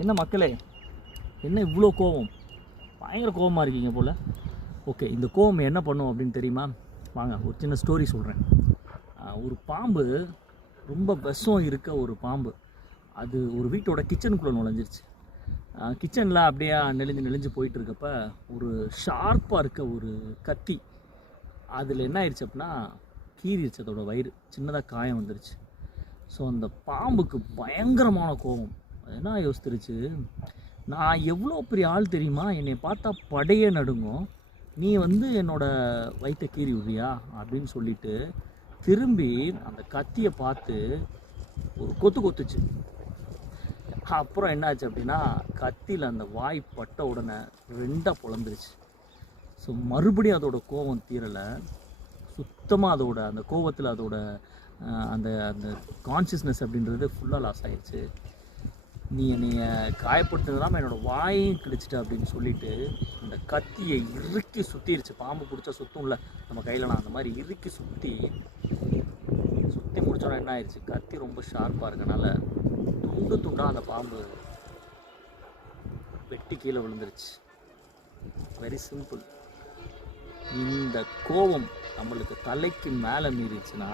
என்ன மக்களே, என்ன இவ்வளோ கோவம்? பயங்கர கோவமாக இருக்கீங்க போல். ஓகே, இந்த கோவம் என்ன பண்ணும் அப்படின்னு தெரியுமா? வாங்க ஒரு சின்ன ஸ்டோரி சொல்கிறேன். ஒரு பாம்பு, ரொம்ப விஷம் இருக்க ஒரு பாம்பு, அது ஒரு வீட்டோட கிச்சனுக்குள்ளே நுழைஞ்சிருச்சு. கிச்சனில் அப்படியே நெளிஞ்சு போயிட்டுருக்கப்ப ஒரு ஷார்ப்பாக இருக்க ஒரு கத்தி அதில் என்ன ஆயிடுச்சு அப்படின்னா கீறிடுச்சு. அதோட வயிறு சின்னதாக காயம் வந்துருச்சு. ஸோ அந்த பாம்புக்கு பயங்கரமான கோபம். என்ன யோசித்துருச்சு, நான் எவ்வளோ பெரிய ஆள் தெரியுமா, என்னை பார்த்தா படையே நடுங்கும், நீ என்னோட வயிற்றை கீறி விடுறியா அப்படின்னு சொல்லிட்டு திரும்பி அந்த கத்தியை பார்த்து ஒரு கொத்துச்சு. அப்புறம் என்னாச்சு அப்படின்னா கத்தியில் அந்த வாய் பட்ட உடனே ரெண்டாக பொழந்துருச்சு. ஸோ மறுபடியும் அதோட கோபம் தீரலை. சுத்தமாக அதோட அந்த கோபத்தில் அதோட அந்த அந்த கான்ஷியஸ்னஸ் அப்படின்றது ஃபுல்லாக லாஸ் ஆகிடுச்சு. நீ என்னைய காயப்படுத்துனதாமல் என்னோடய வாயையும் கிழிச்சிட்ட அப்படின்னு சொல்லிட்டு அந்த கத்தியை இறுக்கி சுற்றிடுச்சு. பாம்பு பிடிச்சா சுற்றும்ல நம்ம கையிலலாம், அந்த மாதிரி இறுக்கி சுற்றி முடிச்சோன்னா என்ன ஆயிடுச்சு, கத்தி ரொம்ப ஷார்ப்பாக இருக்கனால துண்டாக அந்த பாம்பு வெட்டி கீழே விழுந்துருச்சு. Very simple. இந்த கோபம் நம்மளுக்கு தலைக்கு மேலே மீறிச்சுன்னா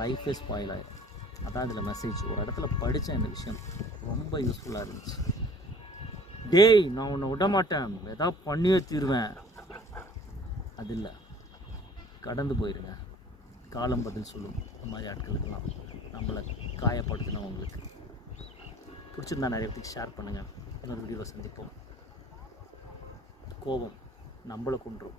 லைஃபே ஸ்பாயில் ஆகிடும். அதான் இதில் மெசேஜ். ஒரு இடத்துல படித்தேன், இந்த விஷயம் ரொம்ப யூஸ்ஃபுல்லாக இருந்துச்சு. டேய், நான் உன்னை விட மாட்டேன், ஏதாவது பண்ணியே தீருவேன், அது இல்லை, கடந்து போயிருங்க, காலம் பதில் சொல்லும். இந்த மாதிரி ஆட்களுக்கெல்லாம், நம்மளை காயப்படுத்தினவங்களுக்கு. பிடிச்சிருந்தா நிறைய பேருக்கு ஷேர் பண்ணுங்கள். இன்னொரு வீடியோவில் சந்திப்போம். கோபம் நம்மளை கொன்றும்.